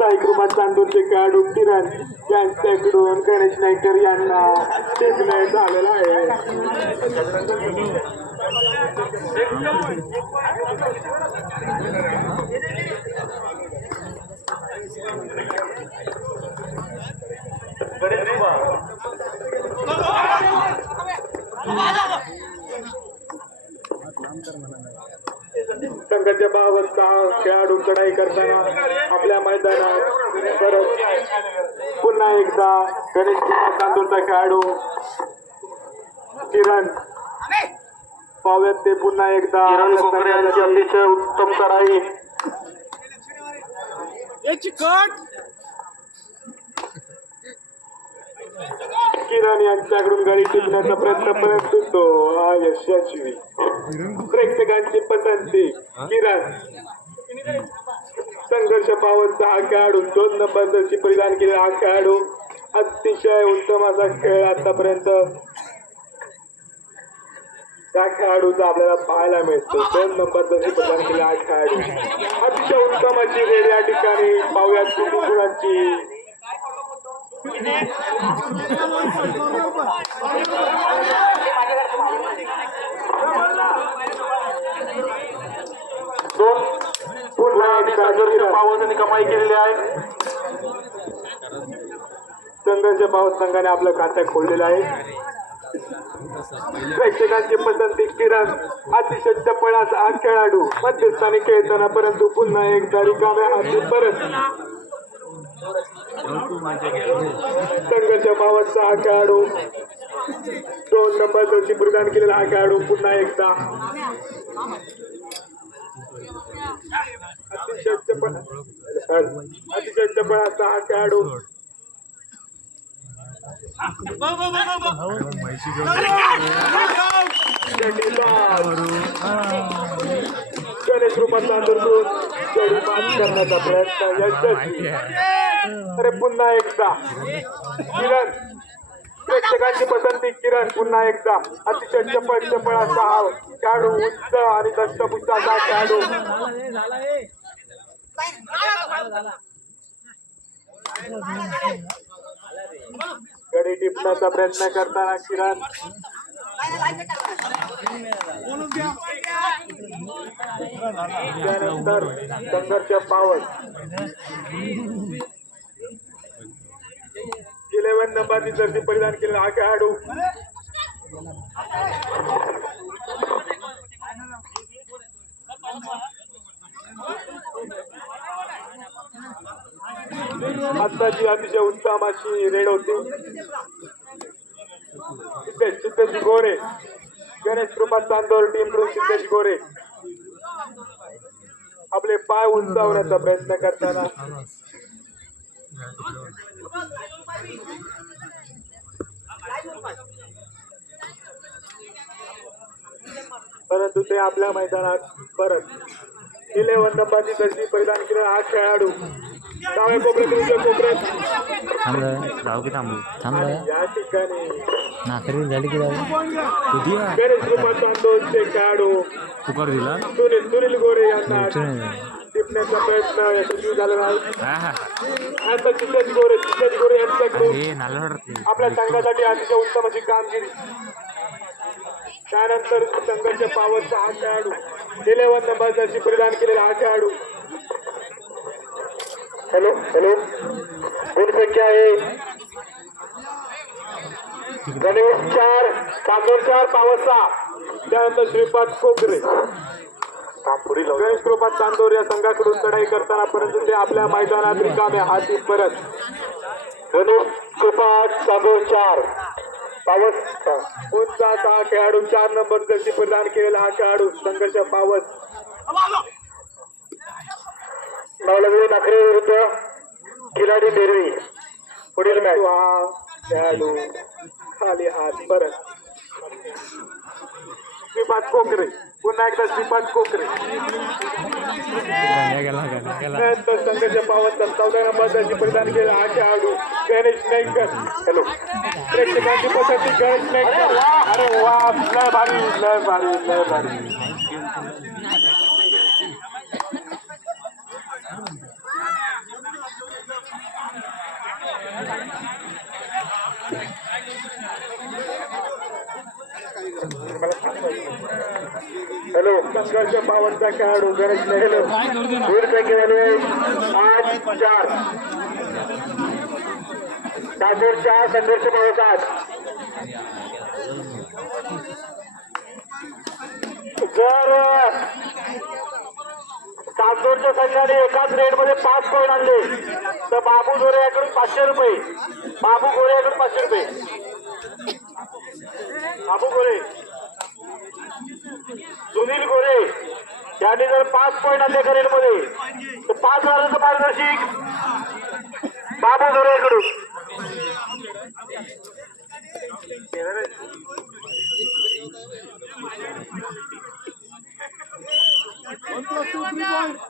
साईकृपा चांदूरचे खेळाडू किरण यांच्याकडून गणेश नाईकर यांना टिकण्यात झालेला आहे. सहा खेळाडू चढाई करताना आपल्या मैदानात परत पुन्हा एकदा गणेश कुमार चांदूरचा खेळाडू किरण. पाव्यात ते पुन्हा एकदा. किरण कोकरे यांची अतिशय उत्तम चढाई. किरण यांच्याकडून गाडी टिकण्याचा प्रयत्न परंतु तो यशस्वी प्रेक्षकांची पसंती किरण. संघर्ष पावनचा हा खेळाडू दोन नंबर परिधान केलेला हा खेळाडू अतिशय उत्तम असा खेळ आतापर्यंत त्या खेळाडूचा आपल्याला पाहायला मिळतो. दोन नंबर जशी प्रदान केलेला हा खेळाडू. अतिशय उत्तम अशी रेल या ठिकाणी पाहूया किती गुणांची दोन पुन्हा आणि संघर्ष त्यांनी कमाई केलेली आहे. संघर्ष पाऊस संघाने आपलं खातं खोललेलं आहे. प्रेक्षकांची पसंती किरण अतिशय चपळ असा हा खेळाडू मध्यस्थानी खेळताना परंतु पुन्हा एकदा रिकाम्या हाती परत. संघर्ष पावसचा हा खेळाडू दोन नंबर जशी प्रदान केलेला हा खेळाडू पुन्हा एकदा. अतिशय चपळ अतिशय चपळ असा हा खेळाडू गणेश रूपात तांदूळ चढी पास करण्याचा प्रयत्न यशस्वी अरे पुन्हा एकदा. प्रेक्षकांची पसंती किरण पुन्हा एकदा अतिशय चपळ चपळ असा हा खेळाडू उच्च आणि दष्टपुष्ट असा खेळाडू गडी टिपण्याचा प्रयत्न करताना किरण. त्यानंतर संघर्ष पावत इलेव्हन जर्सी परिधान केलेला हा खेळाडू आत्ताची अतिशय उत्तम अशी रेड होती. सिद्धेश सिद्धेश गोरे. गणेश कृपा चांदोर टीमकडून सिद्धेश गोरे. आपले पाय उंचावण्याचा प्रयत्न करताना. परंतु ते आपल्या मैदानात परत इलेव्हन नंबरची जशी परिधान केलेला हा खेळाडू. डाव्या कोपऱ्यात उजव्या कोपऱ्यात थांब जरा जाऊ की थांबू. थांब जरा या ठिकाणी नाकरी झाली की जाऊ. किती गणेश कृपा चांदोरचे खेळाडू. कुकर दिला. सुनील सुनील गोरे यांना टिपण्याचा प्रयत्न यशस्वी आता गोरे गोरे यांच्याकडून आपल्या संघासाठी अतिशय उत्तम अशी कामगिरी. त्यानंतर संघर्ष पावरचा हा खेळाडू इलेव्हन नंबरचा अशी परिधान केलेला हा खेळाडू. Hello hello. कोण संख्या आहे? गणेश चार चांदोर चार पावर सहा. त्यानंतर श्रीपाद कोकरे गणेश कृपा चांदोर या संघाकडून चढाई करताना परंतु ते आपल्या मैदानात रिकाम्या हाती परत. गणेश कृपा चांदोर चार. पावस उंच असा हा खेळाडू? चार नंबर जशी प्रदान केलेला हा खेळाडू संघर्ष पावस. नाकरे विरुद्ध खिलाडी बेरवी पुढील मॅच हा खेळाडू खाली हात परत. श्रीपाद कोकरे. पुन्हा एकदा श्रीपाद कोकरे. संघाच्या पावत चौदा नंबरची परिधान केला हा खेळाडू गणेश नाईकर. हॅलो. प्रेक्षकांची पसंती गणेश नाईकर. अरे वा लय भारी लय भारी लय भारी. पंधराशे बावन्नचा खेळाडू गणेश नेहल दीड संख्येने आठ चार. सातूरच्या संघर्ष पावसात. जर सातूरच्या संघाने एकाच रेडमध्ये पाच पॉईंट आणले तर बाबू गोरे याकडून पाचशे रुपये. बाबू गोरे याकडून पाचशे रुपये बाबू गोरे सुनील गोरे यांनी जर पाच पॉईंट आणले का कडून One, two, three, पारितोषिक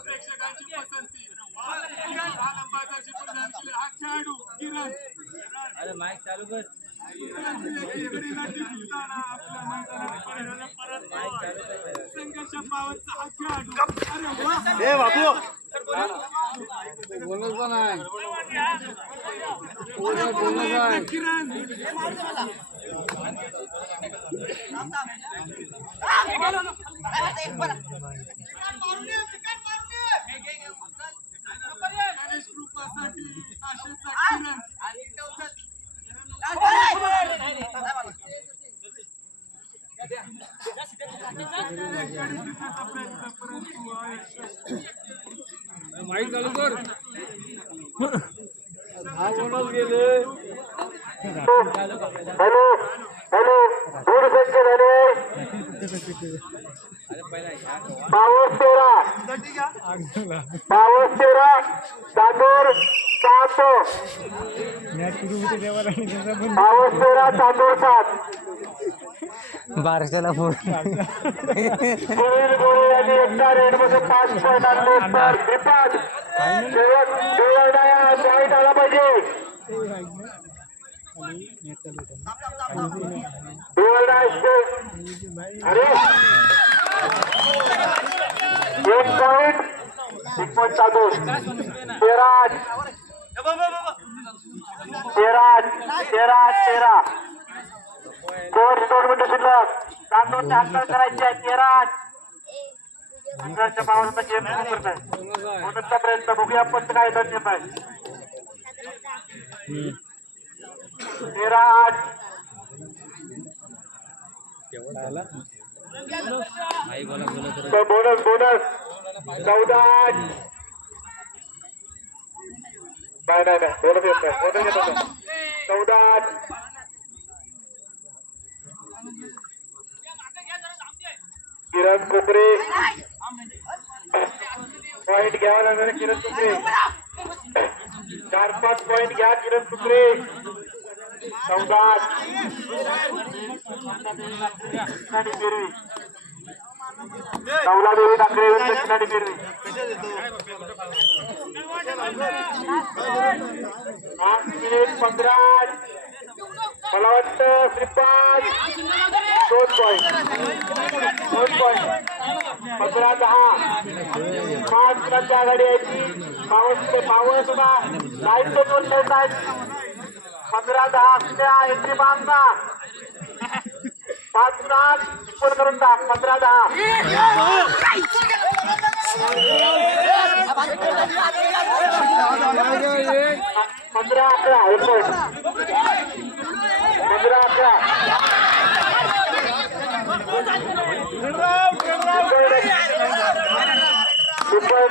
प्रेक्षकांची पसंती आलंबाजाची पसंती हा खेळाडू किरण आपल्या मैदानात नाव. बापू बोलत किरण गणेश कृपासाठी आशेचा किरण गणिताचा प्रयत्न परंतु आयुष्य हॅलो हॅलो दोन संख्या झाले पावस तेरा पावस तेरा चांदूर सात पावस तेरा चांदूर सात बारशाला फोन गोरे यांनी एकटा रेडमध्ये पाच पॉईंट आणले शेवटाया पॉईंट आला पाहिजे. अरे. एक पॉईंट पॉईंट चालू. तेराज तेराज तेरा तेरा. दोन दोन मिनिटं शिल्लक तांदूळचे हालचाल करायची आहे. तेराज संघर्ष पावसाचा गेम सुरू करत आहे. मोठा प्रयत्न बघूया पण काय धन्यवाद आहे. तेरा आठ. तर बोनस बोनस. चौदा आठ. नाही नाही नाही. बोनस येत नाही. बोनस येत नाही. चौदा आठ. किरण कोपरे पॉइंट घ्यावा लागणार किरण कुत्रे चार पाच पॉइंट घ्या किरण कुत्रे चौदा. नवला देवी ठाकरे किनारी फिरवी आठ मिनिट पंधरा. मला वाटतं श्रीपाद दोन पॉईंट दोन पॉईंट पंधरा दहा. पाच मिनिटांची आघाडी यायची पावस ते पावस सुद्धा साहित्य दोन खेळत आहेत. पंधरा दहा. असल्या एंट्री बांधना पाच मिनिटात स्कोर करून टाक. पंधरा दहा. पंधरा अकरा. एक पंधरा अकरा.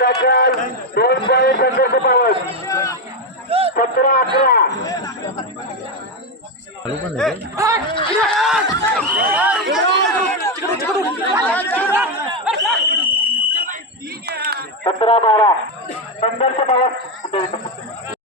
सुपर दोन पॉईंट संघर्ष पावस सतरा अकरा. सतरा बारा. संघर्ष पावस